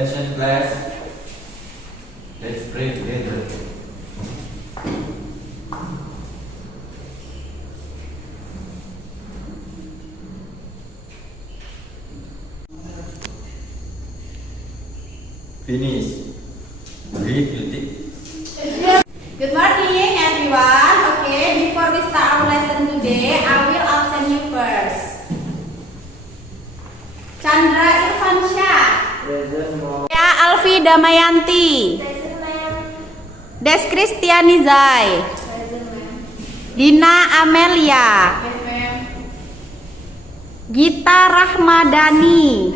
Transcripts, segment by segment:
Attention class. Let's pray together. Finish. Read, Yuti. Good morning, everyone. Okay, before we start our lesson today, I will absent you first. Chandra Irfansyah. Ya Alfi Damayanti. Des Kristiani Zai. Dina Amelia. Gita Rahmadani.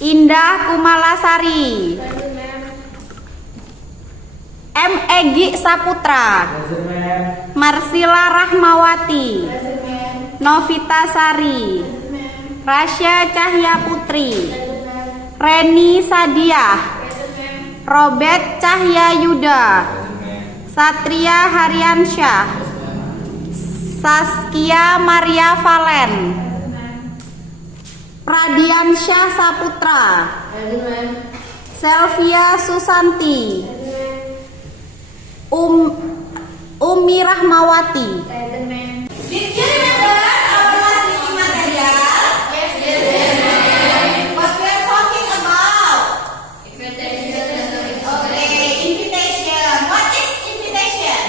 Indah Kumalasari. M. Egi Saputra. Marsila Rahmawati. Novita Sari. Rasya Cahya Putri. Reni Sadiah. Robert Cahya Yuda. Satria Haryansyah. Saskia Maria Valen. Pradiansyah Saputra. Selvia Susanti. Umi Rahmawati. Did you remember our last reading material? Yes. What we are talking about? Okay, invitation. What is invitation?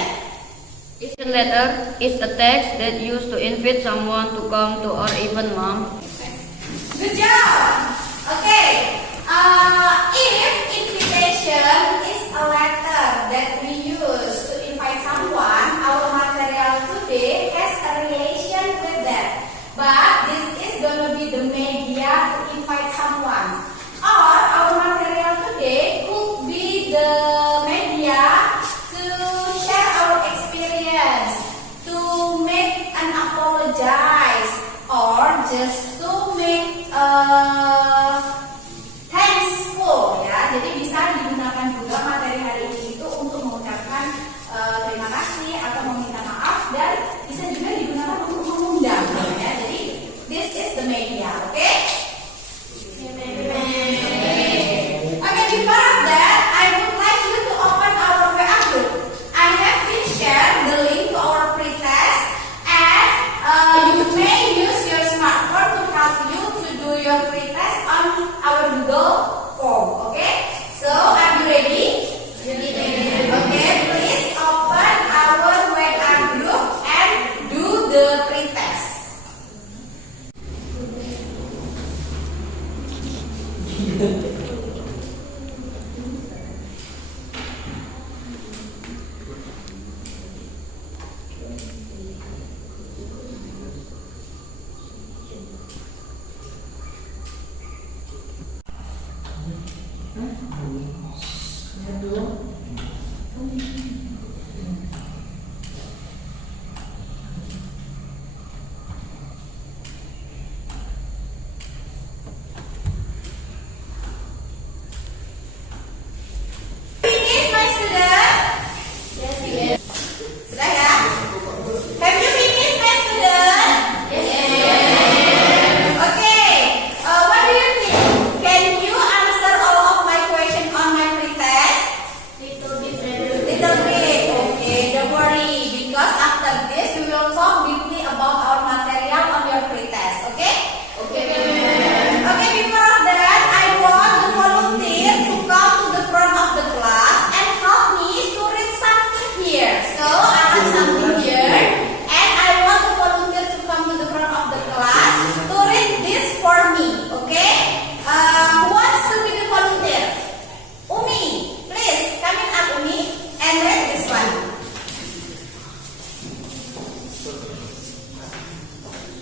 Invitation letter is a text that used to invite someone to come to our event, Mom. Good job. Okay. If invitation is a letter that we use to invite someone, our material today has a relation with that. But this is gonna be the media to invite someone. Or our material today could be the media to share our experience, to make an apologize, or just to make thankful ya. Jadi bisa digunakan juga materi hari ini itu untuk mengucapkan terima kasih atau meminta maaf, dan bisa juga digunakan untuk mengundang ya. Jadi this is the media, okay? Okay, before of that, I would like you to open our WA group. I have been shared the link to our pretest, and you may use your smartphone to help you to do your pretest on our Google form. Okay, so are you ready? Okay, please open our WA group and do the pretest. Finish, my student? Yes. Sudah ya? Have you finished, my student? Yes. Okay. What do you think? Can you answer all of my questions on my pretest? Little bit. Okay. Don't worry, because after this we will talk deeply about our material on your pretest. Okay? Okay. Okay. Before of that, I want the volunteer to come to the front of the class and help me to read something here. So I have something here, and I want the volunteer to come to the front of the class to read this for me. Okay? Who wants to be the volunteer? Umi, please come in up, Umi, and read this one.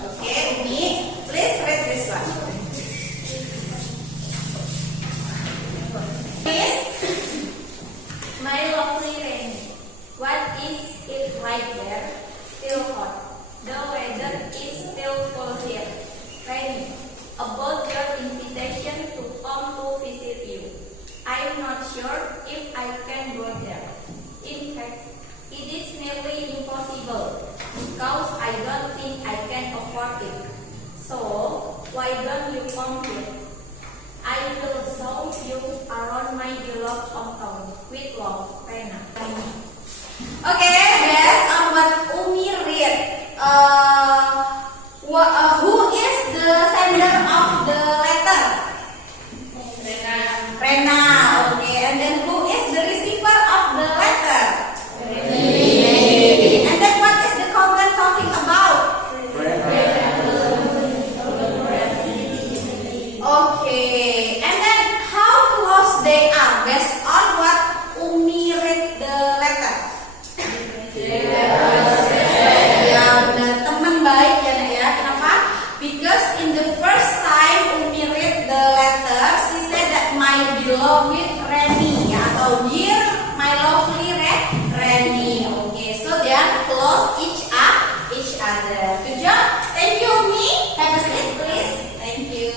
Okay, Umi, please read this one. Please. My lovely rain, what is it right there? Still hot. The weather is still cold here. Rainy. About your invitation to come to visit you. I'm not sure if I can go there. In fact, it is nearly impossible because I don't think I can afford it. So, why don't you come here? I will show you around my beloved hometown. With love, Rena. Okay, based on what Umi read, who is the sender of the letter? Rena. Okay, and then who is the receiver of the letter? And then what is the content talking about? Okay, and then how close they are based on what Umi read the letter? Ya benar, teman baik ya Nak ya. Kenapa? Because in the first time Umi read the letter, she said that my beloved Reni ya, atau dear my lovely Reni. Okay, so they are close each other. Good job. Thank you Umi. Have a seat please. Thank you.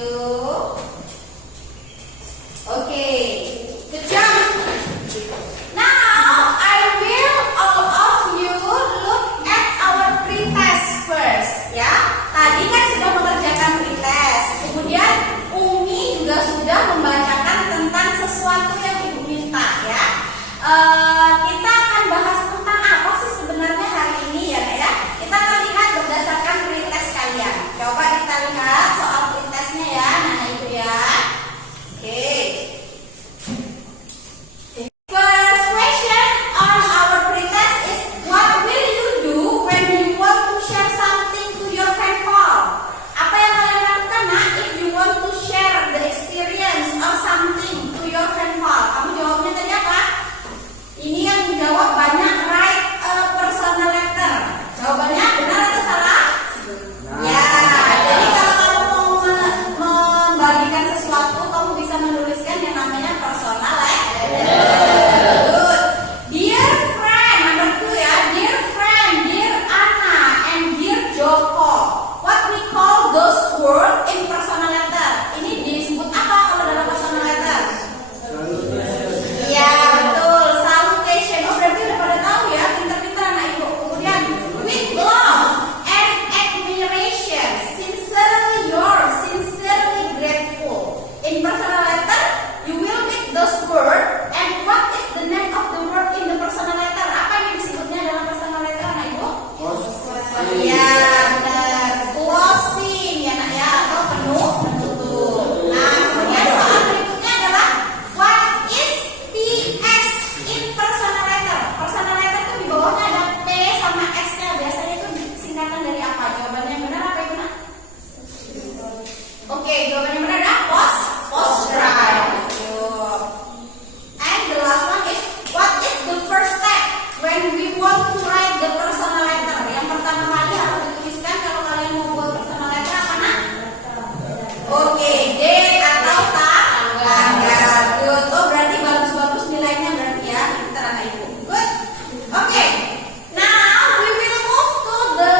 Okay, good job. Now I will all of you look at our pretest first ya. Tadi kan sudah mengerjakan pretest. Kemudian Umi juga sudah membacakan tentang sesuatu yang Ibu minta ya. Kita akan bahas tentang apa sih sebenarnya hari ini ya Kak ya. Kita akan lihat berdasarkan pretest kalian. Coba kita lihat soal pretestnya ya, nah itu ya. Oke. First question on our pretest is, what will you do when you want to share something to your pen pal? Apa yang kalian lakukan nak if you want to share the experience or something to your pen pal? Kamu jawabnya tadi apa? Ini yang menjawab banyak write a personal letter. Jawabannya benar atau salah? Ya, jadi kalau kamu mau membagikan sesuatu, kamu bisa menuliskan yang namanya personal letter. Good. Dear friend, number 2 ya. Dear friend, dear Anna, and dear Joko. What we call those words in personal letter? Ini disebut apa kalau dalam personal letter? Ya betul, salutation. Oh berarti udah pada tahu ya, pintar-pintar anak ibu. Kemudian with love and admiration, sincerely yours, sincerely grateful. In personal letter, you will make those words. And what is the name of the word in the personal letter? Apa yang disebutnya dalam personal letter anak ibu? Ya benar, closing ya nak ya, atau penutup. Nah kemudian soal berikutnya adalah what is PS in personal letter? Personal letter itu di bawahnya ada P sama S-nya. Biasanya itu singkatan dari apa? Jawabannya yang benar apa itu nak? Oke, jawabannya benar adalah postscript. And the last one is, what is the first step when we want to write the personal letter? Yang pertama kali harus dituliskan kalau kalian mau buat personal letter apa nak? Oke, date atau tanggal. Good. Oh berarti bagus-bagus nilainya berarti ya. Pintar anak ibu. Good. Oke. Now we will move to the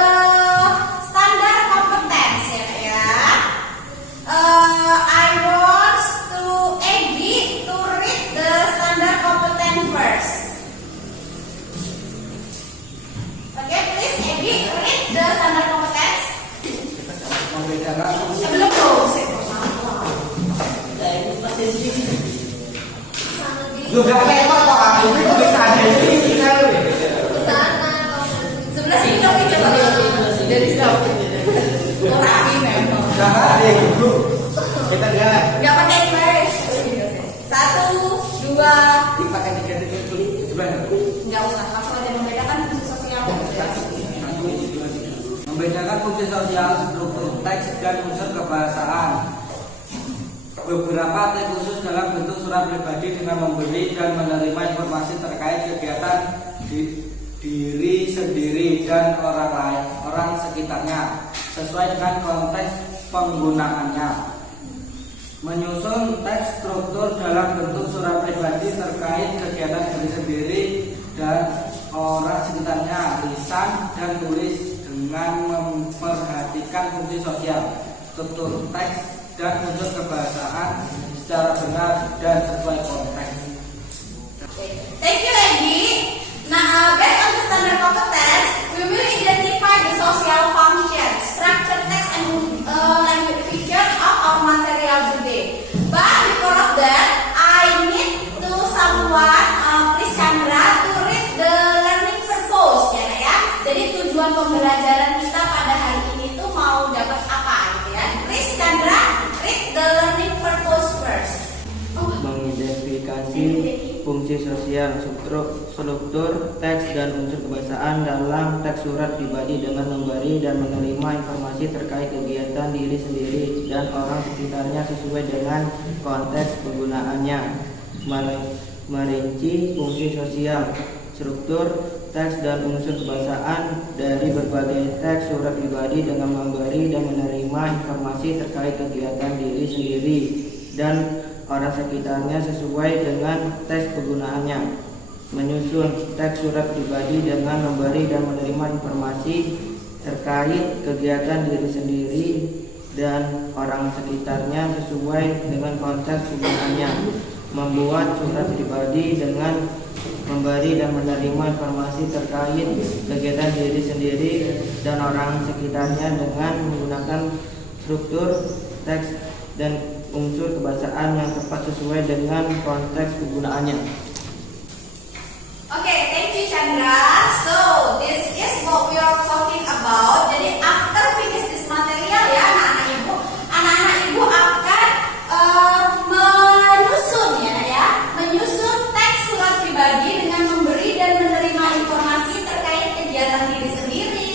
standard competence ya Kak ya. I want to Egi to read the standard competence first. Okay, please Egi read the standard competence. Belum Juga lewat kok aku itu bisa ada di sini kan. sebelah sini dong coba dari sebelah. Rapi memang. Enggak ada ibu. Kita enggak. Nggak pakai flash. 1, 2. Dipakai 3 detik dulu. Sebenarnya. Nggak usah, langsung aja membedakan fungsi sosial. Membedakan fungsi sosial, struktur teks dan unsur kebahasaan. Beberapa teks khusus dalam bentuk surat pribadi dengan memberi dan menerima informasi terkait kegiatan diri sendiri dan orang lain, orang sekitarnya, sesuai dengan konteks penggunaannya. Menyusun teks struktur dalam bentuk surat pribadi terkait kegiatan diri sendiri dan orang sekitarnya, lisan dan tulis dengan memperhatikan fungsi sosial, struktur teks dan unsur kebahasaan secara benar dan sesuai konteks. Thank you Egi. Nah, based on the standard competence, we will identify the social function, structure, text, and language feature of our material today. But pembelajaran kita pada hari ini tuh mau dapat apa gitu ya. Please Chandra, read the learning purpose first. Mengidentifikasi fungsi sosial, struktur teks dan unsur kebahasaan dalam teks surat pribadi dengan memberi dan menerima informasi terkait kegiatan diri sendiri dan orang sekitarnya sesuai dengan konteks penggunaannya. Merinci fungsi sosial, struktur teks dan unsur kebahasaan dari berbagai teks surat pribadi dengan memberi dan menerima informasi terkait kegiatan diri sendiri dan orang sekitarnya sesuai dengan teks penggunaannya. Menyusun teks surat pribadi dengan memberi dan menerima informasi terkait kegiatan diri sendiri dan orang sekitarnya sesuai dengan konteks penggunaannya. Membuat surat pribadi dengan memberi dan menerima informasi terkait kegiatan diri sendiri dan orang sekitarnya dengan menggunakan struktur teks dan unsur kebahasaan yang tepat sesuai dengan konteks penggunaannya. Okay, thank you Chandra. So this is what we are talking about. Jadi after finish this material ya anak-anak ibu akan menyusun teks surat pribadi dengan memberi dan menerima informasi terkait kegiatan diri sendiri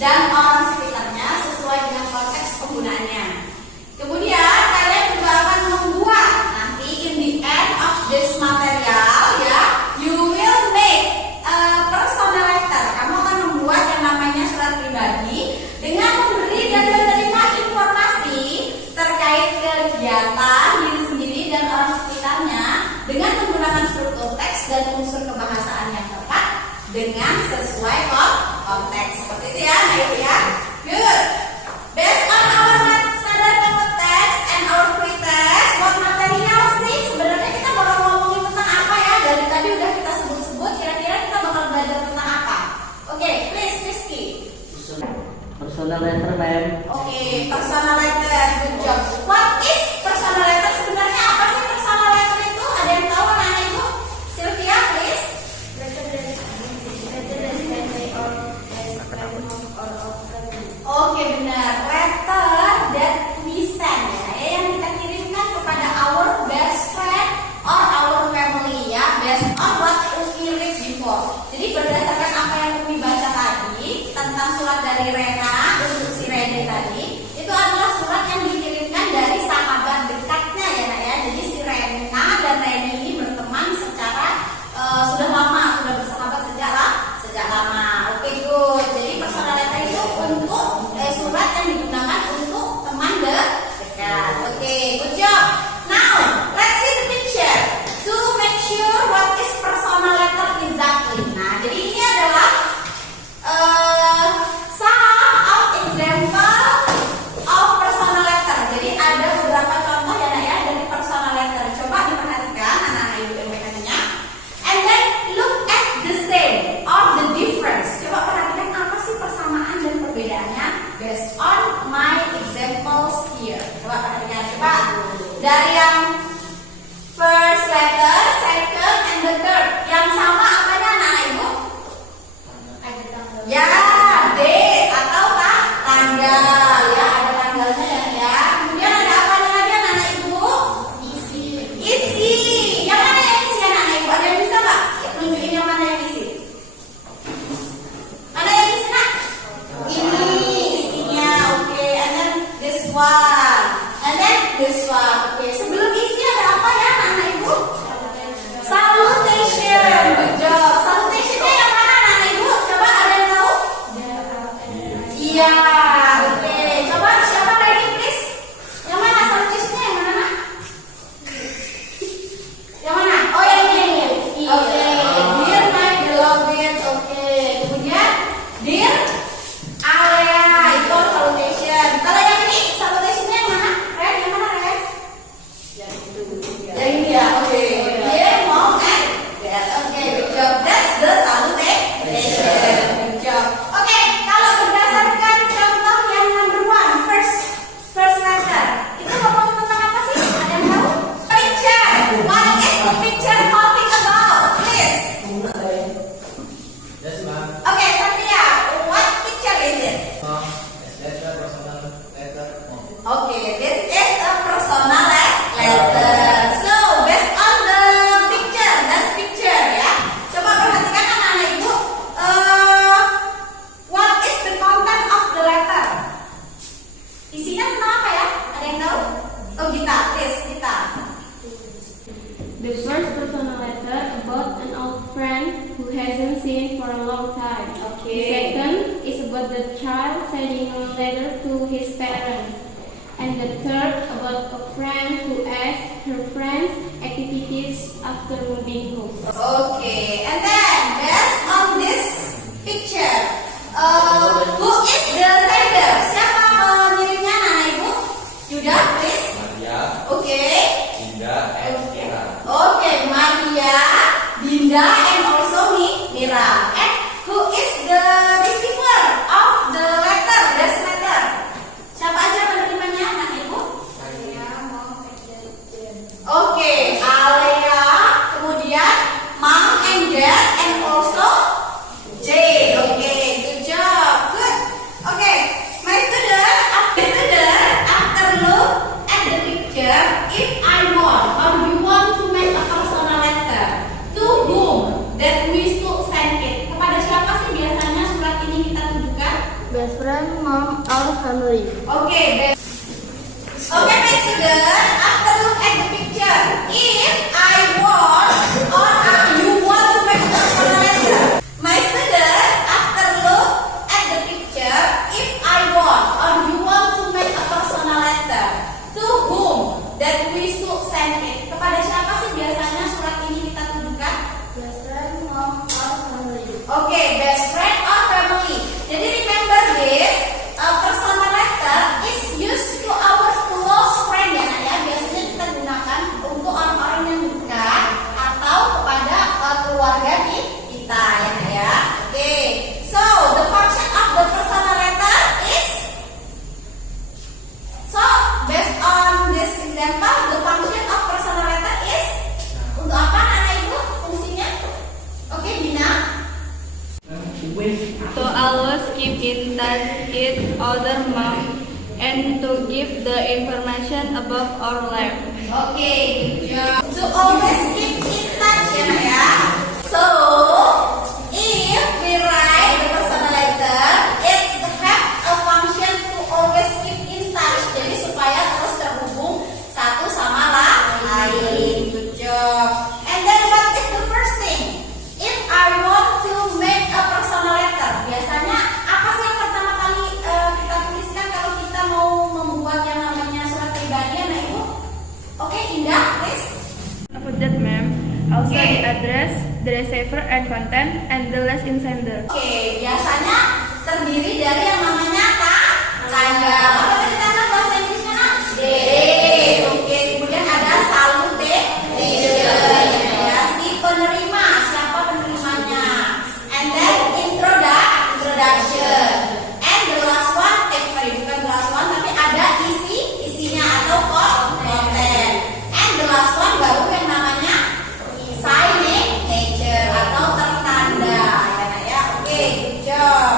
dan orang sekitarnya sesuai dengan konteks penggunaannya. Kemudian kalian juga akan membuat nanti in the end of this material ya, you will make a personal letter. Kamu akan membuat yang namanya surat pribadi dengan memberi dan menerima informasi terkait kegiatan diri sendiri dan orang sekitarnya dengan menggunakan struktur teks dan unsur kebahasaan yang tepat dengan sesuai konteks. Seperti itu ya, nah itu ya. Good. Based on our standard method text and our free text, what material sih? Sebenarnya kita bakal ngomongin tentang apa ya? Dari tadi udah kita sebut-sebut, kira-kira kita bakal belajar tentang apa? Oke, please Rizky. Personal letter, ma'am. Oke, personal letter, good job. What is personal letter? Sebenarnya apa sih personal letter itu? Ada yang tahu anak ibu? Sylvia, please. Oke, benar. Letter that we send ya, yang kita kirimkan kepada our best friend or our family ya, based on what we read before. Jadi berdasarkan apa yang Umi baca tadi tentang surat dari Rena untuk si Rene tadi, itu adalah surat yang dikirimkan dari sahabat dekatnya ya Nak ya. Jadi si Rena dan Rene ini berteman secara sudah lama, sudah bersahabat sejak lama. Oke, good. Jadi personal letter itu untuk surat yang digunakan untuk teman dekat. Oke, good job. Now, let's see the picture to make sure what is personal letter exactly. Nah, jadi ini adalah some of example of personal letter. Jadi ada beberapa contoh ya Nak ya dari personal letter. Coba diperhatikan anak-anak ibu MPK-nya. And then look at the same or the difference. Coba perhatikan apa sih persamaan dan perbedaannya based on my examples here. Coba perhatikan, coba dari yang first letter, second, and the third. Yang sama apanya anak-anak ibu? Ya, date atau tanggal ya, ada tanggalnya ya. Kemudian ada apanya lagi anak-anak ibu? Isi. Yang mana yang isi anak-anak ibu? Ada yang bisa nggak tunjukin yang mana yang isi? Mana yang isi Nak? Ini isinya, oke. And then this one, and then this one. Oke. Sebelum isi ada apa ya anak-anak ibu? Salutation. Good job. Salutationnya yang mana anak-anak ibu? Coba ada yang tahu? Iya. Oke. Coba siapa lagi please? Yang mana salutationnya yang mana Nak? Yang mana? Oh yang ini. Oke. Dear my beloved. Oke. Kemudian dear Area itu salutation. Kalau yang ini salutationnya yang mana? Ren, yang mana Ren? Yang ini ya. Oke. Dear mom and dad. Oke. Good job. That's the salutation. Good job. Oke. Kalau berdasarkan contoh love letter to his parents. And the third about a friend who asks her friends activities after moving home. Okay, and then based on this picture, who is the sender? Siapa pengirimnya, Nana Ibu? Judah, please. Maria, Okay. Dinda, and Mira. Okay, Maria, Dinda, and also Mira. And who is the receiver of the letter? This letter. Siapa aja penerimanya, Nana Ibu? Okay, Alea, kemudian Mom and Dad, and also Jay. Okay, good job, good. Okay, my student, after look at the picture, if I want or you want to make a personal letter, to whom that we should send it? Kepada siapa sih biasanya surat ini kita tujukan? Best friend, mom, or family. Okay, okay, my student, after look at the picture, if I want or you want to make a personal letter, my student, after look at the picture, if I want or you want to make a personal letter, to whom that we should send it? Kepada siapa sih biasanya surat ini kita tujukan? Best friend, mom, or family. Okay, best friend or family. Jadi remember this, a personal letter is used to our close friend ya, Nak, ya. Biasanya kita gunakan untuk orang-orang yang dekat atau kepada keluarga kita ya, Nak, ya. Okay, so the function of the personal letter is, so based on this example, the function of personal letter is untuk apa, Nana Ibu, fungsinya? Okay, Dina. To always keep in touch with other mom and to give the information about our life. Okay, good job. To always keep in touch ya, Nak, ya. So, if we write the personal letter, it have a function to always keep in touch. Jadi supaya terus terhubung satu sama lain. Good job. And then what is the first thing? If I want to make a personal letter, biasanya apa sih yang pertama kali kita tuliskan kalau kita mau membuat yang namanya surat pribadi, Nak Ibu? Okay, Indah, please. After that, ma'am, also Okay. the address, the receiver and content, and the last in sender. Oke, biasanya terdiri dari yang namanya tanda. Apa tadi tanda bahasa Inggrisnya, Nak? Date. Oke, kemudian ada salutation. Ya, si penerima, siapa penerimanya. And then introduction. And the last one, bukan the last one, tapi ada isinya atau konten. And the last one baru yang namanya signature atau tertanda ya, Nak, ya. Oke, good job.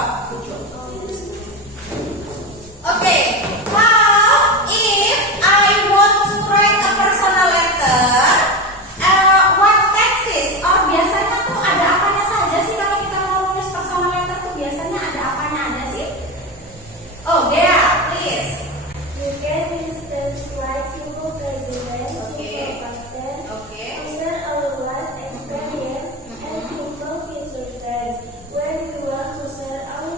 Oke, how if I want to write a personal letter, what texts or biasanya tuh ada apanya saja sih kalau kita mau nulis personal letter tuh biasanya ada apanya aja sih? Oh, Dea, please. You can use the slide simple present, Okay. simple past tense, Okay. answer our last experience, and simple future tense. When we want to share our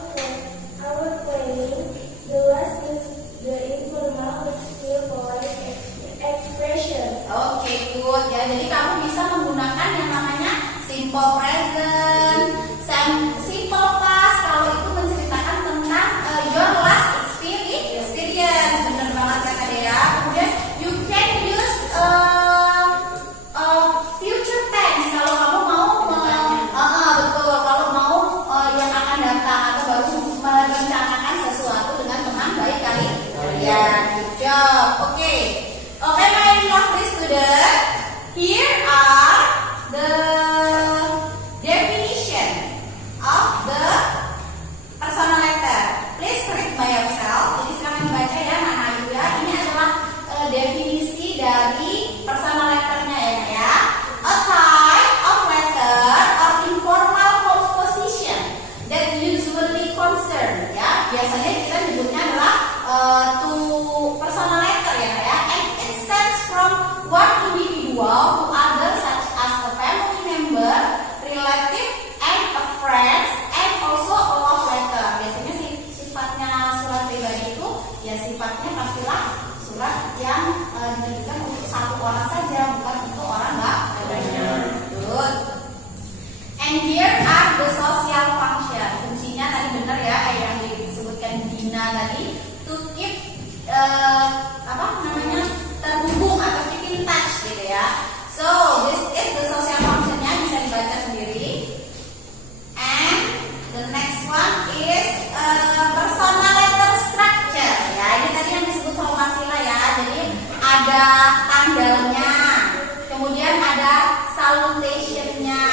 planning, the last is the informal skill polite expression. Oke, good ya. Jadi kamu bisa menggunakan yang namanya simple present, simple past kalau itu menceritakan tentang your last experience. Bener banget kata Dea. Kemudian you can use future tense kalau kamu mau betul kalau mau yang akan datang atau baru merencanakan sesuatu dengan teman baik kalian. Good job. Oke. Okay, my lovely student, here are the definition of the personal letter. Please read by yourself. Jadi silakan baca ya, Nana juga. Ini adalah definisi dari personal letternya ya, Nak, ya. A type of letter or informal composition that usually concern ya. Biasanya kita nyebutnya adalah to personal letter ya, Nak, ya. And it stands from one individual to other such as a family member, relative, and a friend, and also a love letter. Biasanya sifatnya surat pribadi sifatnya pastilah surat yang ditujukan untuk satu orang saja, bukan untuk orang banyak. Good. And here are the social function. Fungsinya tadi benar ya, yang disebutkan Dina tadi, to keep terhubung atau keep in touch gitu ya. So this is the social functionnya, bisa dibaca sendiri. And the next one is personal letter structure ya. Ini tadi yang disebut formula ya. Jadi ada tanggalnya, kemudian ada salutationnya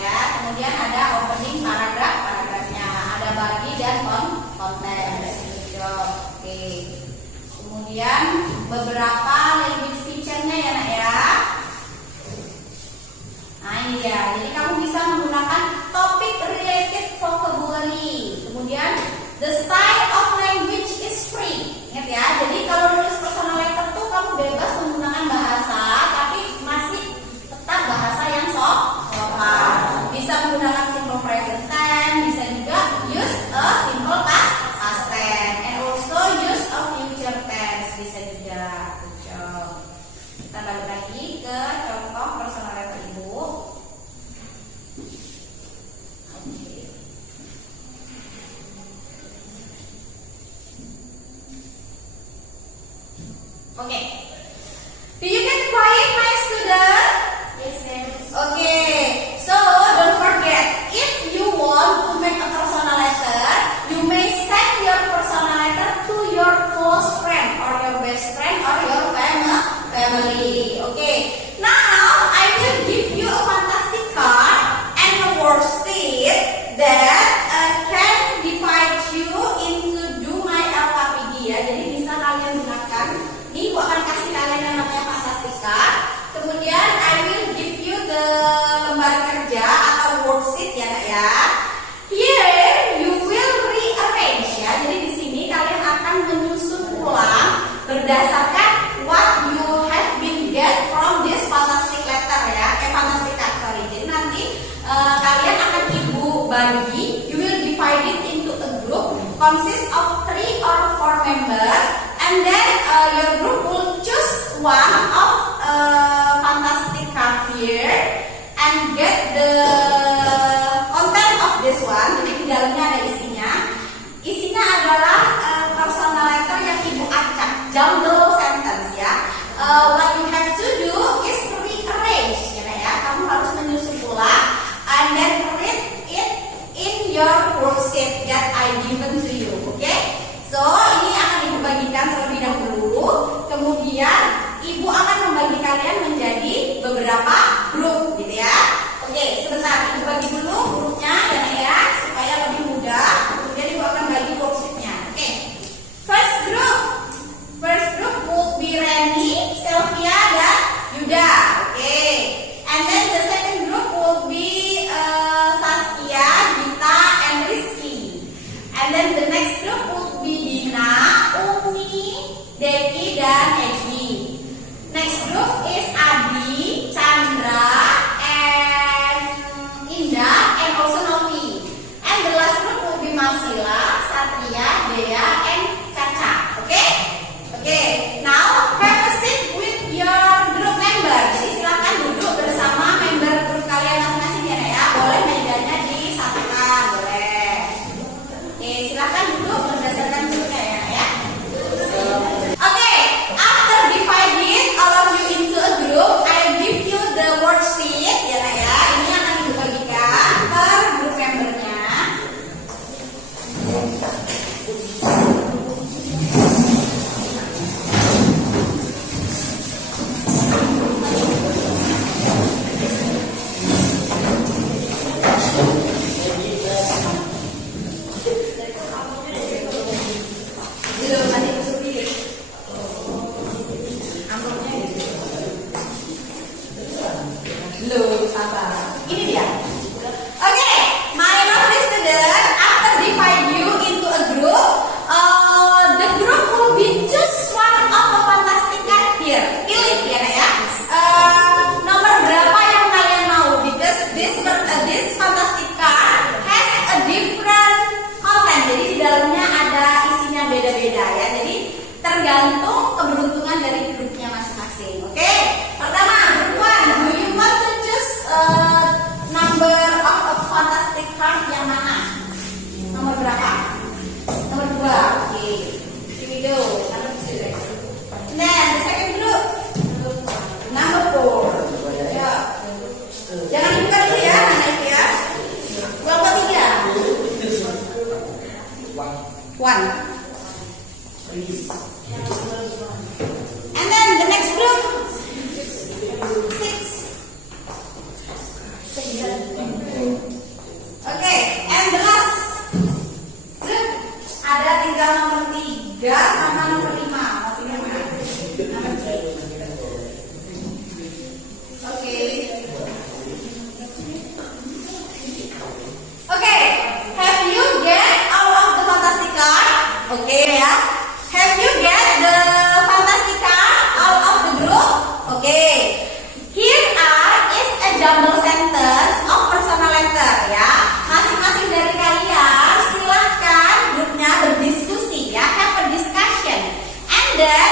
ya. Kemudian ada opening paragrafnya, ada body dan content. Oke. Kemudian beberapa language feature-nya ya nak ya. Nah ini dia. Jadi kamu bisa menggunakan topic related vocabulary. Kemudian the style of language is free. Ingat ya. Jadi kalau nulis personal letter tuh kamu bebas menggunakan bahasa, tapi masih tetap bahasa yang sopan. Bisa menggunakan simple present tense, bisa juga use a simple past tense, and also use a future tense bisa juga. Kita balik lagi ke contoh personal letter Ibu. Okay. Do you get quiet, my student? Yes, ma'am. Okay. So don't forget, if you want to make a personal letter, you may send your personal letter to your close friend or your best friend or your family. Okay. Now I will give you a fantastic card and a worksheet that can divide you into Do My LKPD ya. Jadi bisa kalian gunakan. Ini Ibu akan kasih kalian yang namanya fantastic card. Kemudian I will give you the lembar kerja atau worksheet ya Kak ya. Here you will rearrange ya. Jadi di sini kalian akan menyusun ulang berdasarkan what you have been get from this fantastic letter ya. Fantastic card, sorry. Jadi nanti kalian akan Ibu bagi. You will divide it into a group consist of 3 or 4 members, and then your group will choose one of fantastic card here and get the content of this one. Jadi di dalamnya ada isinya. Isinya adalah personal letter yang Ibu acak, jumble sentence ya. What you have to do is rearrange ya. Kamu harus menyusun ulang and then read it in your worksheet that I given to you. Okay? So ini akan Ibu bagikan terlebih dahulu. Kemudian Ibu akan membagi kalian menjadi beberapa grup gitu ya. Oke, sebentar Ibu bagi dulu grupnya ya supaya lebih mudah. Kemudian Ibu akan bagi worksheetnya. Oke. And then the next group, 6. Okay, and the last group ada tinggal nomor 3 sama nomor 5. Mau pilih mana? Nomor 3. Okay, have you get all of the fantastic card? Okay ya. Have you get the fantastic card all of the group? Okay. Here is a jumble sentence of personal letter ya. Masing-masing dari kalian silahkan grupnya berdiskusi ya, have a discussion, and then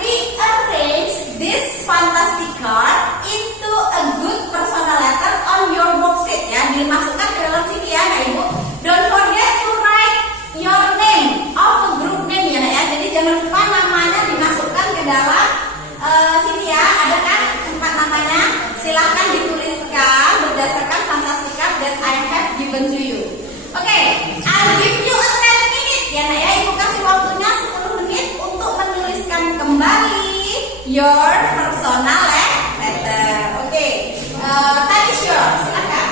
rearrange this fantastic card into a good personal letter on your worksheet ya. Dimasukkan ke dalam sini ya, Nak Ibu. Don't forget to write your name of the group name ya, Nak ya. Jadi jangan lupa namanya dimasukkan ke dalam sini ya. Ada kan tempat namanya? Silahkan dituliskan berdasarkan fantastic card that I have given to you. Oke, I'll give you a 10 minute ya, Nak ya. Ibu kasih waktunya 10 menit untuk menuliskan kembali your personal letter. Oke, time is yours. Silakan.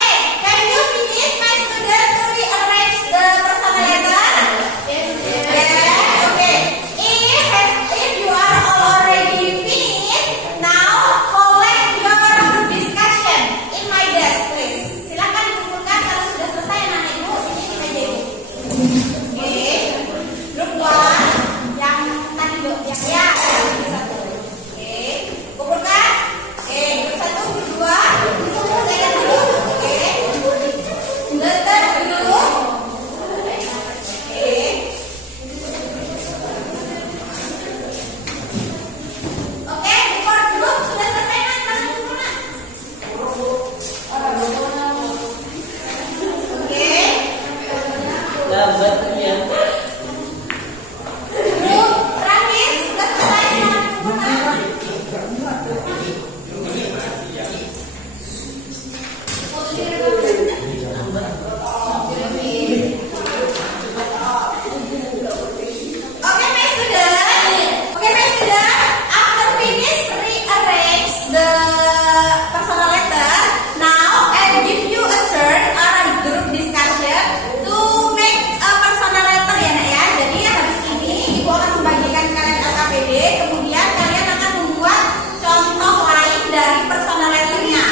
Okay, can you finish, my student, to rearrange the personal letter? Yes. Okay. If you are already finished, now collect your group discussion in my desk, please. Silakan dikumpulkan kalau sudah selesai, anak ibu. Sini di meja ibu. Oke. Group 1 yang tadi dok, yang ya. Oke. Kumpulkan. Oke. Group 1, group 2. Saya dulu. Oke. Letter dulu. Oke. Oke, before group sudah selesai mas, langsung kumpulkan. Oke. Group terakhir sudah selesai, silakan kumpulkan. Okay, my student. After finish rearrange the personal letter. Now I'll give you a turn or a group discussion to make a personal letter ya, Nak ya. Jadi habis ini ibu akan membagikan kalian LKPD, kemudian kalian akan membuat contoh lain dari personal letternya.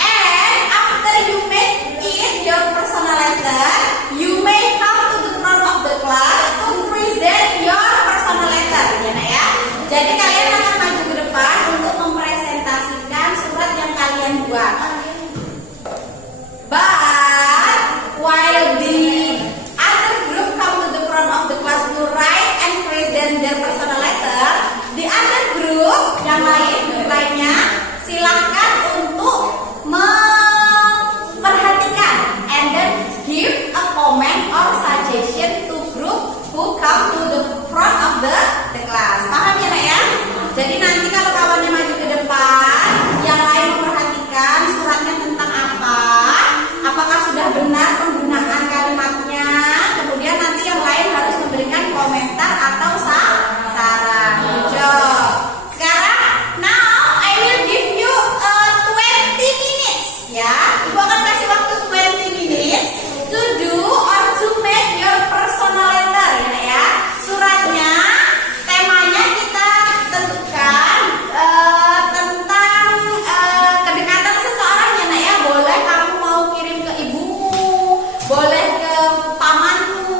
And after you make it your personal letter, you may come to the front of the class to present your personal letter ya, Nak ya. Jadi kalian akan maju ke depan untuk mempresentasikan surat yang kalian buat. But while the other group come to the front of the class to write and present their personal letter, the other group yang lainnya silahkan untuk memperhatikan and then give a comment or suggestion to group who come to the front of the class. Paham ya, Nak ya? Jadi nanti kalau kawannya maju ke depan, yang lain memperhatikan suratnya tentang apa, apakah sudah benar penggunaan kalimatnya, kemudian nanti yang lain harus memberikan komentar atau saran. Good job. Sekarang, now I will give you 20 minutes ya. Ibu akan kasih waktu 20 minutes to do or to make your personal letter ya, Nak ya. Suratnya, temanya kita tentukan tentang kedekatan seseorang ya, Nak ya. Boleh kamu mau kirim ke ibumu, boleh ke pamanmu,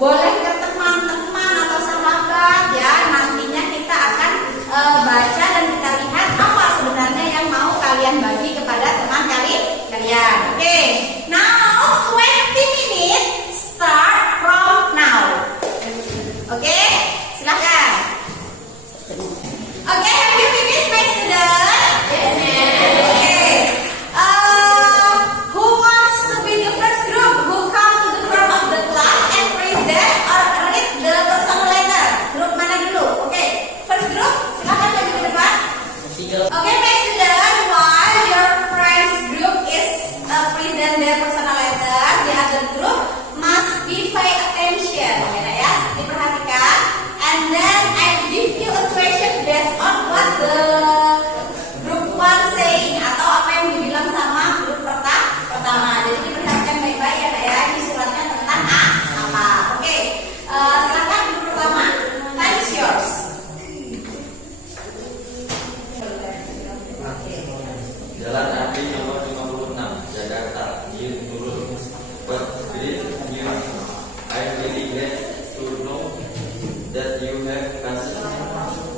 boleh ke teman-teman atau sahabat ya. Nantinya kita akan baca dan kita lihat apa sebenarnya yang mau kalian bagi kepada teman kalian. Oke, now 20 minutes start from now. Oke, silakan. Oke, have you finished, my student? Yes, ma'am. Okay. Who wants to be the first group who come to the front of the class and present or read the personal letter? Grup mana dulu? Oke, first group, silakan maju ke depan. Oke, my student, while your friends group is present their personal letter, the other group must be pay attention. Ya, Nak ya, diperhatikan.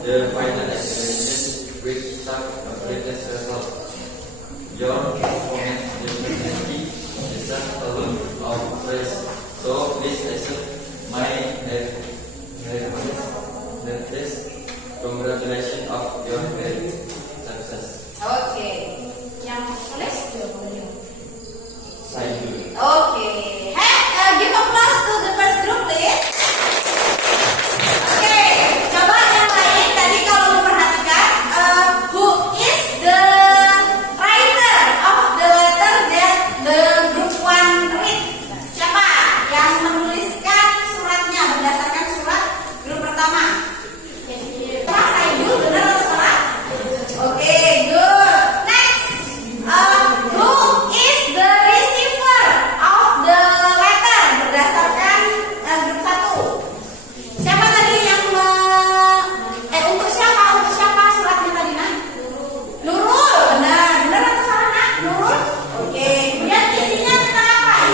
the final examination with some greatest result. Your comment definitely deserves a lot of praise. So please accept my best congratulations of your great success. Oke. Yang tulis Saya dulu. Oke. Hey, give applause to the first group, please. Oke, coba yang lain tadi kalau memperhatikan, who is the writer of the letter that the group one read? Siapa yang menuliskan suratnya berdasarkan surat grup pertama? Salah, saya dulu, benar atau salah? Oke, good. Next, who is the receiver of the letter berdasarkan grup satu? Siapa tadi yang untuk siapa suratnya tadi, Nak? Nurul, benar atau salah, Nak? Nurul. Oke, kemudian isinya tentang apa?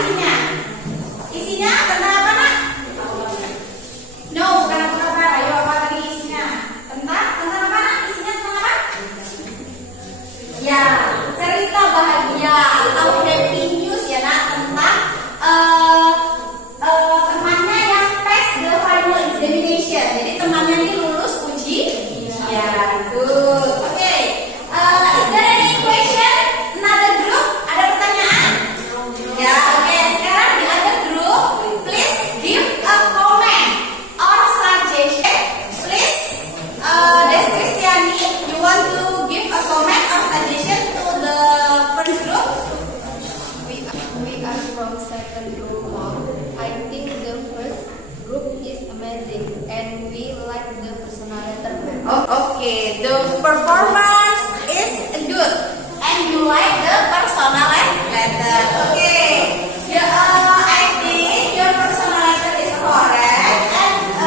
Isinya tentang apa, Nak? No, bukan apa-apa. Ayo, apa tadi isinya? Tentang apa, Nak? Isinya tentang apa? Ya, cerita bahagia atau happy news ya, Nak, tentang temannya yang pass the final examination. Jadi temannya ini lulus ujian. Good. Oke. Is there any question? Another group? Ada pertanyaan? Ya, oke. Sekarang di other group, please give a comment or suggestion. Please, Des Kristiani, you want to give a comment or suggestion to the first group? We are from second group now. I think the first group is amazing and we like the personal letter. Okay, the performance is good and you like the personal letter. Okay, I think your personal letter is correct and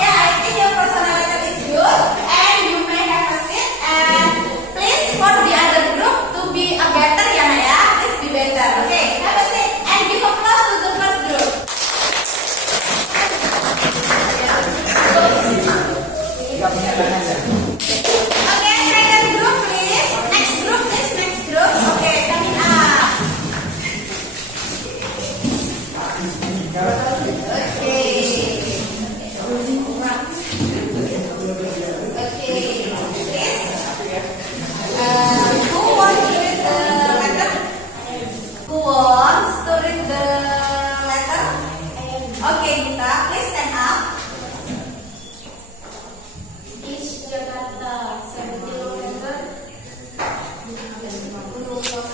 I think your personal letter is good and you may have a seat and please for the other group to be a better ya, Nak, ya. Please be better. Okay, have a seat and give applause to the first group. Okay, second group please. Next group please. Next group. Okay, coming up. Okay, please. Who wants to read the letter? Who wants to read the letter? Okay, Gita, please stand up. Each Jakarta 17 November 2007.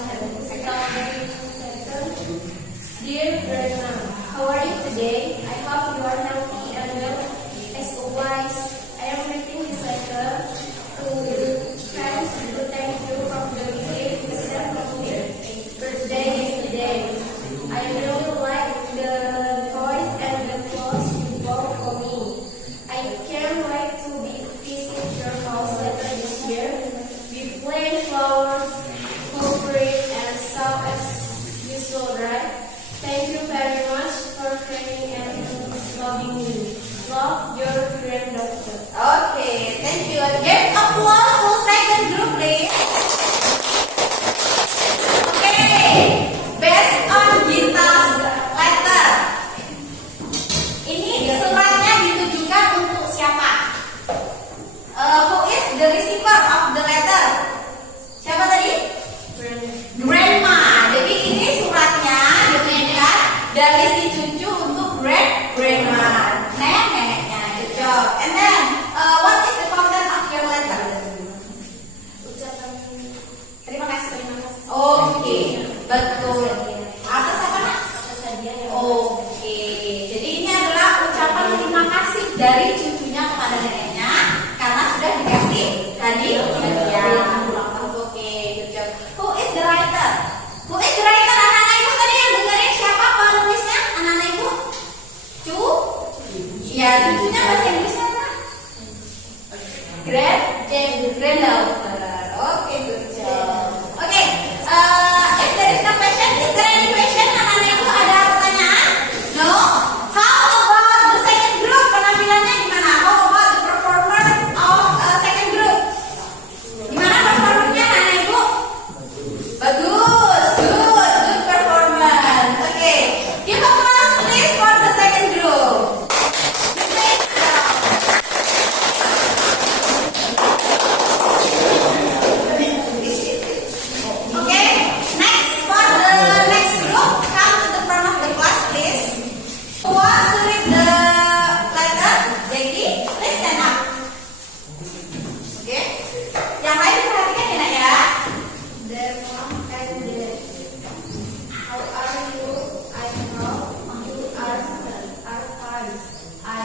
Dear Grandma, how are you today? I hope you are healthy and well. As always, I am writing this letter to friends to thank you for the gift you sent for me. Birthday yesterday. I really like the toys and the clothes you bought for me. I can't wait to visit your house later this year. We plant flowers, cooperate, and so as usual, right? Thank you very much for caring and loving me. Love, your granddaughter. Okay, thank you. Give applause to second group, please. Okay, based on Gita's letter. Ini suratnya ditujukan untuk siapa? Who is the receiver of the letter? Siapa tadi? Grandma. Jadi ini suratnya ditujukan dari si cucu untuk grandma. Neneknya. Good job. And then, what is the content of your letter? Ucapan Terima kasih. terima kasih. Oke, betul. Atas apa, Nak? Atas hadiah yang Oke, jadi ini adalah ucapan terima kasih dari cucunya kepada neneknya karena sudah dikasih hadiah ulang tahun. Oke, good job. Who is the writer? Who is the writer? Anak-anak ibu tadi yang dengerin siapa penulisnya? Anak-anak ibu? Ya, cucunya bahasa Inggrisnya apa? Granddaughter. Oke, good job. Oke, if there is no question, is there any question? Anak-anak ibu ada pertanyaan? No? How about the second group? Penampilannya gimana? How about the performance?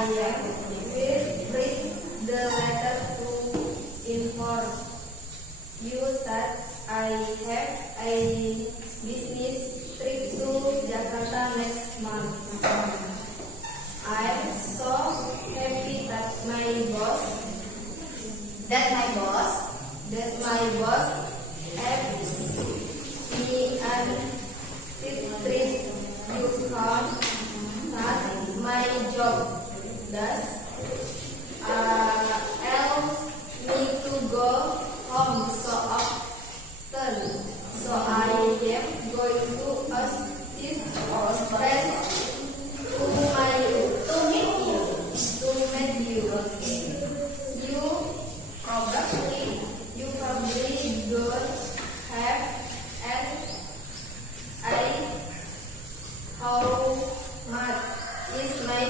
will read the letter to inform you that I have a business trip to Jakarta next month. I'm so happy that my boss has me and trip. You can't start my job. Thus, else me to go home so often. So I am going to ask this friends to meet you. You probably don't have an idea how much is my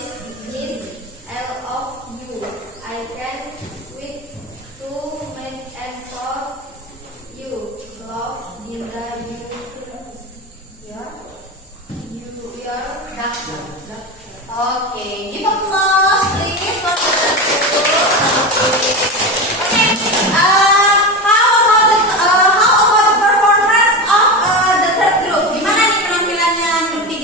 business all of you. I can't wait to meet and talk you. Love, Dinda, your doctor. Okay, give applause please for the group. Okay, how about the performance of the third group? Gimana nih penampilannya grup 3?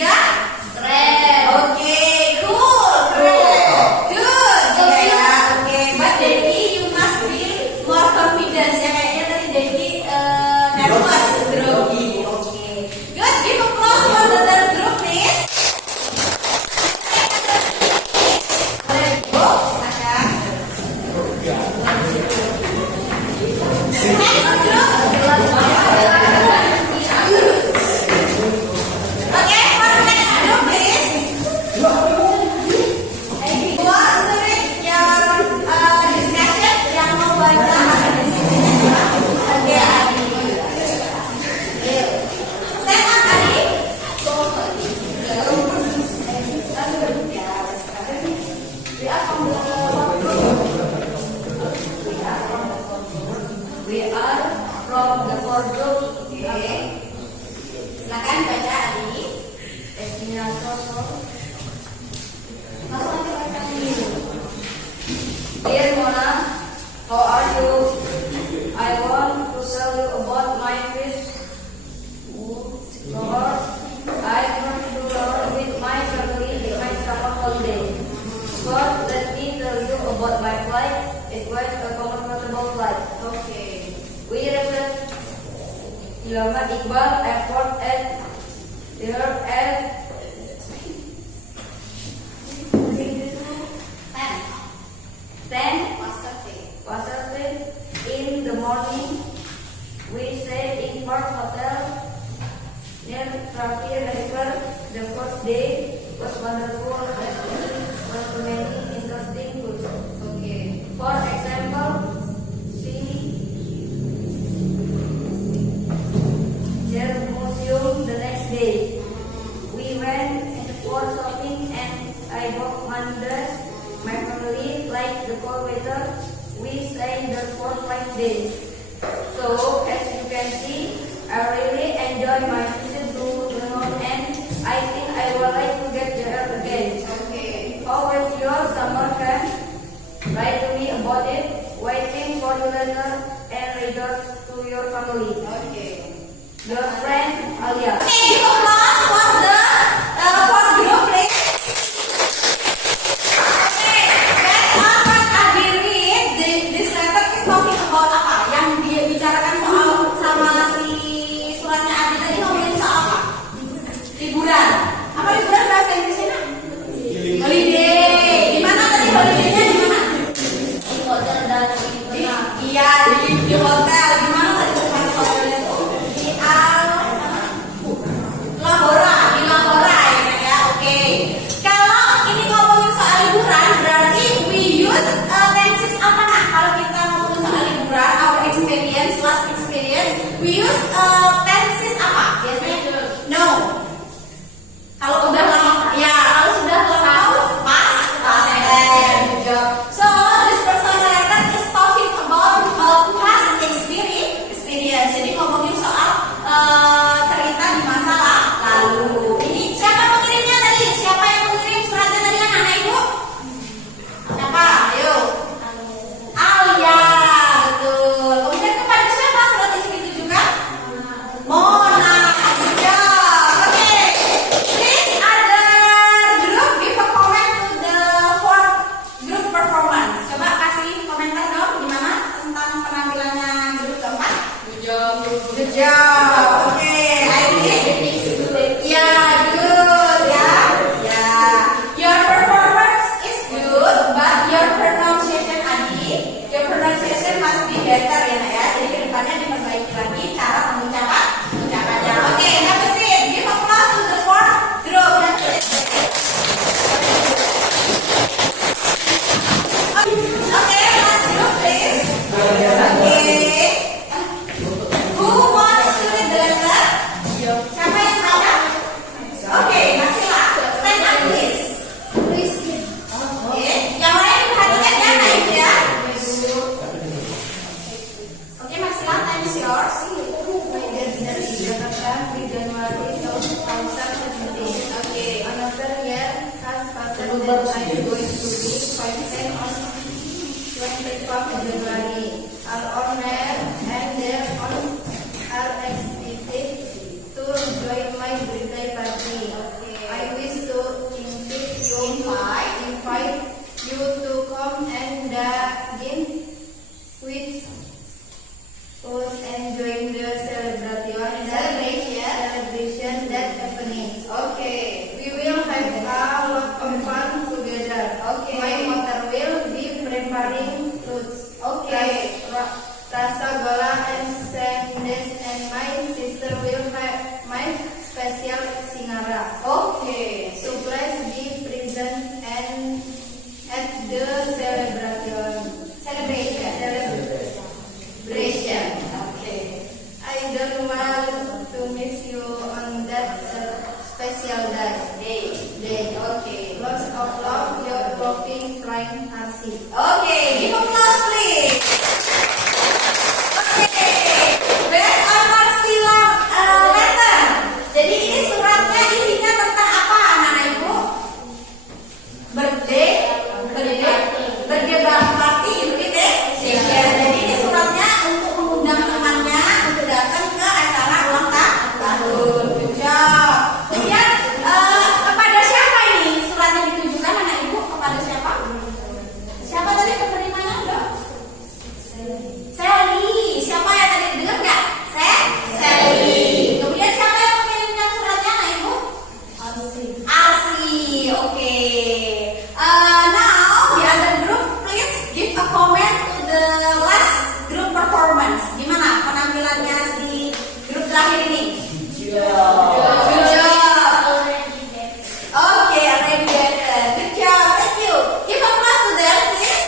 Keren. Okay, cool. Good. Ya. Okay, but Devi, you must be more confident. Ya kayaknya tadi Devi nervous grogi. Okay, good. Give applause for the third group please. We are from the fourth group. Okay. Silakan baca Adi. Dear Mona, how are you? I want to tell you about my fish. Lord, I want to go with my family in my summer holiday. First, let me tell you about my flight. It was a comfortable flight. Okay. We reached Ilamat Iqbal Airport at Wasserton in the morning. We stayed in Park Hotel near Traffic River. The first day was wonderful as well as many interesting foods. Okay. For example, their museum the next day. We went for shopping and I bought mandas. My family liked the cold weather. We stayed there for 5 days. So as you can see, I really enjoyed my visit to Lebanon and I think I would like to get there again. Okay. How was your summer camp? Write to me about it. Waiting for your letter and regards to your family. Okay. Your friend Alia. Okay, give applause for the fourth group please. Okay, that's all what Adi read. This letter is talking about apa? Yang dia bicarakan soal sama si suratnya Adi tadi ngomongin soal apa? Liburan. Apa liburan bahasa Inggrisnya? Holiday. Gimana tadi holiday-nya di mana? Di hotel dan Iya, di hotel. Gimana tadi tempat hotelnya tuh? Di Al job. Okay, Aileen. Yeah, good. Yeah. Your performance is good, but your pronunciation, Adi, your pronunciation must be better ya, Nak ya. Jadi kedepannya diperbaiki lagi cara mengucapkannya. Okay, have a seat. Give applause to the fourth group. Okay, last group, please. Okay. Who wants to read the letter? Siapa yang baca? Okay, Naksila, stand up please. Okay, yang lain perhatikan ya, naik ya. Okay, Naksila, time is yours. Okay. Another year has passed and I'm going to be 5 on 24th January. Our honor and their own are expected to join my birthday party. I wish to invite you to come and dine with us and join the celebration that evening. Okay. We will have a lot of fun together. Okay. My mother will be preparing fruits. Okay. Rasa gola and sandes, and my sister will have my special singara. Okay. So please be present and at the celebration. Okay. I don't want to miss you on that special day. Okay. Lots of love, your loving friend Arsi. Okay, give applause please. Okay, best honor silam letter. Jadi ini suratnya isinya tentang apa, anak-anak ibu? Birthday party, invitation. Jadi ini suratnya untuk mengundang temannya untuk datang ke acara ulang tahun. Good job. Kemudian kepada siapa ini suratnya ditujukan, anak ibu? Kepada siapa? Siapa tadi penerimanya, Dok? Sally. Siapa yang tadi dengar nggak? Sally. Kemudian siapa yang mengirimkan suratnya, anak ibu? Arsi. Oke. Now the other group, please give a comment to the last group performance. Gimana penampilannya si grup terakhir ini? Good job. Okay, already better. Good job. Thank you. Give applause to them, please.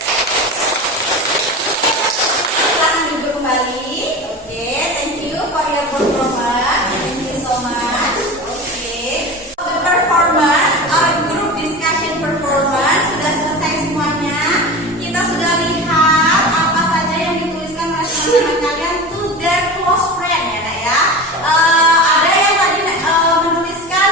Silakan duduk kembali. Okay, thank you for your performance. Thank you so much. Okay. The performance, our group discussion performance sudah selesai semuanya. Kita sudah lihat apa saja yang dituliskan oleh teman-teman kalian to their close friend ya, Nak ya. Ada yang tadi menuliskan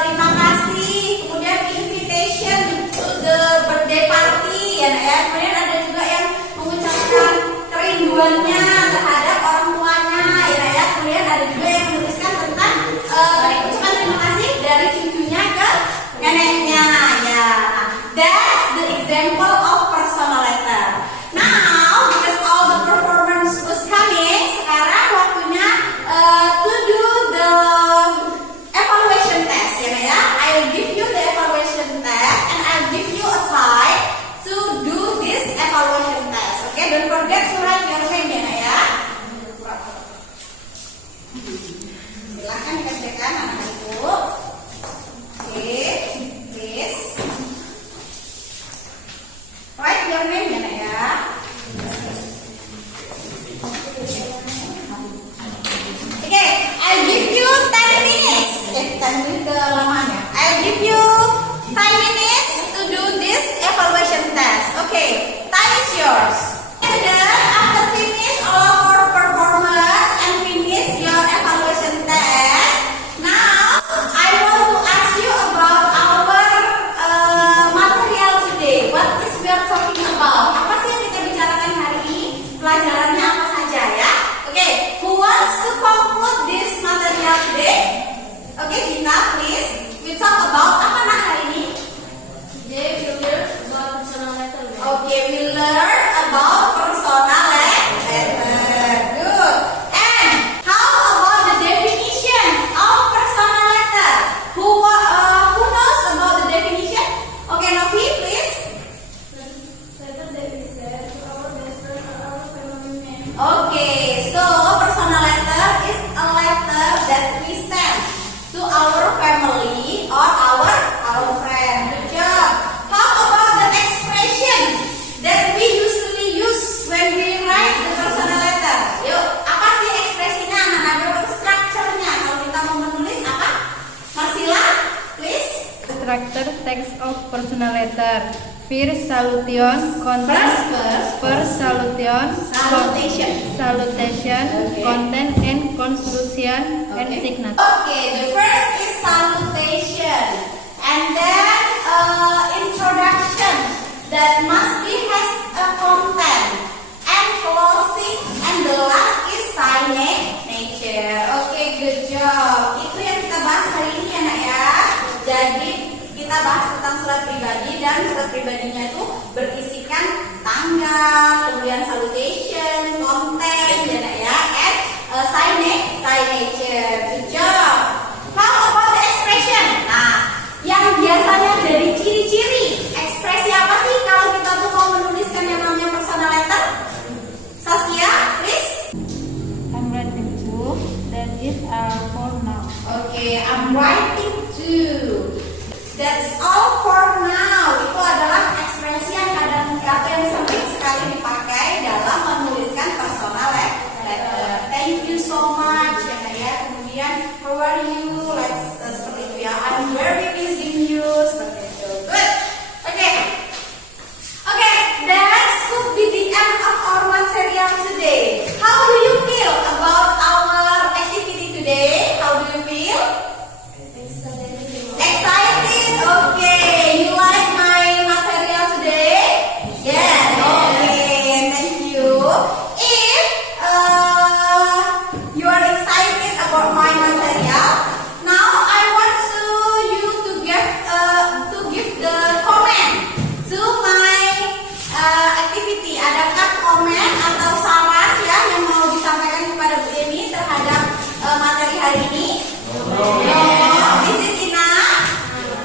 terima kasih, kemudian invitation to the birthday party ya, Nak ya. Kemudian ada juga yang mengucapkan kerinduannya terhadap orang tuanya ya, Nak ya. Kemudian ada juga yang menuliskan tentang ucapan terima kasih dari cucunya ke neneknya ya. That's the example of personal letter. Now because all the performance was coming, sekarang waktunya to do the evaluation test ya, Nak ya. I'll give you the evaluation test and I'll give you a time to do this evaluation test. Okay, don't forget to write your name ya, Nak ya. Silahkan dikerjakan anak ibu. Okay, please write your name ya, Nak ya. Okay, I'll give you 10 minutes. 10 minutes lamanya. I'll give you 5 minutes to do this evaluation test. Okay, time is yours. And then after finish all of our performance and finish your evaluation test, now I want to ask you about our material today. What is we are talking about? Apa sih yang kita bicarakan hari ini? Pelajarannya apa saja ya? Okay, who wants to conclude this material today? Okay, Gita, please. We talk about apa nak hari ini? Today we learn about personal letter. Okay, we learn about personal letter. Good. And how First salutation content. First salutation. Salutation. Okay. Content and conclusion and Okay. signature. Okay, the first is salutation, and then introduction that must be has a content, and closing, and the last is signature. Okay, good job. Itu yang kita bahas hari ini ya nak ya. Jadi kita bahas tentang surat pribadi, dan surat pribadinya itu berisikan tanggal, kemudian salutation, konten ya nak ya, and signature. Good job. How about the expression? Nah, yang biasanya jadi ciri-ciri ekspresi apa sih kalau kita tuh mau menuliskan yang namanya personal letter? Saskia, please. I'm writing to. That is for now. Okay, I'm writing to. That's all for now. Itu adalah ekspresi yang yang sering sekali dipakai dalam menuliskan personal letter. Thank you so much ya. Kemudian how are you? Let's seperti itu ya. I'm very missing you. Seperti itu. Good. Okay. Okay, that could be the end of our material today. How do you feel about our activity today? How do you feel? Excited? Okay. You like my material today? Yes. Okay. Thank you. If you are excited about my material, now I want you to give the comment to my activity. Adakah komen atau saran ya yang mau disampaikan kepada Bu Emi terhadap materi hari ini? No. Is it enough?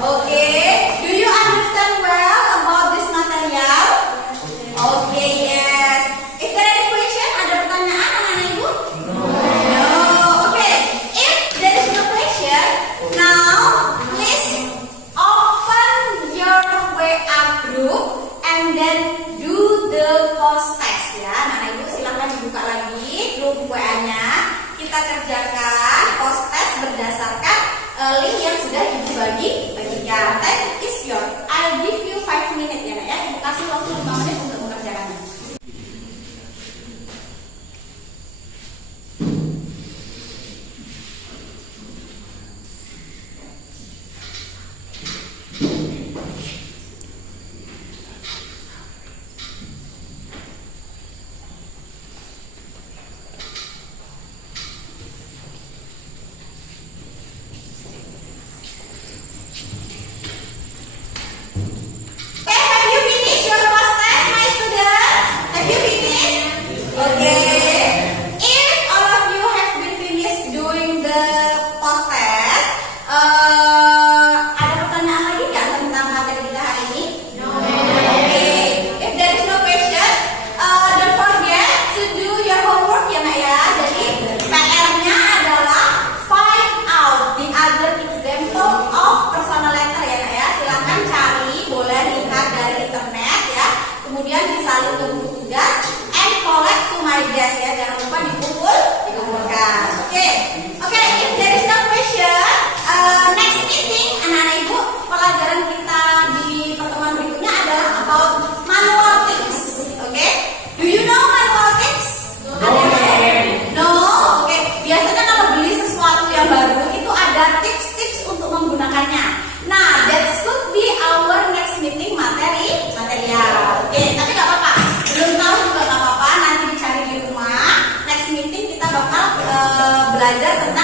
Okay. Do you understand well about this material? Okay, yes. Is there any question? Ada pertanyaan anak-anak ibu? No. Okay. If there is no question, now please open your WA group and then do the post test ya. Anak-anak ibu silahkan dibuka lagi grup WA-nya. Kita kerjakan post test berdasarkan link yang sudah ibu bagikan. Time is yours. I'll give you 5 minutes ya nak ya. Ibu kasih waktu 5 menit untuk mengerjakannya. Okay, have you finished your post test, my student? Have you finished? Okay. If all of you have been finished doing the post test, ada pertanyaan lagi nggak tentang materi kita hari ini? No. Okay. If there is no question, don't forget to do your homework ya nak ya. Jadi PR-nya adalah find out the other example of personal letter ya nak ya. Silakan cari, boleh lihat dari internet ya. Kemudian disalin ke buku tugas and collect to my desk ya. Jangan lupa dikumpulkan. Oke. Oke, if there is no question, next meeting anak-anak ibu, pelajaran kita di pertemuan berikutnya adalah about manual tips. Oke? Do you know manual tips? No. Oke. Biasanya kalau beli sesuatu yang baru itu ada tips-tips untuk menggunakannya. Nah, that could be our next meeting material. Oke, tapi nggak apa-apa. Belum tahu juga nggak apa-apa. Nanti dicari di rumah. Next meeting kita bakal belajar tentang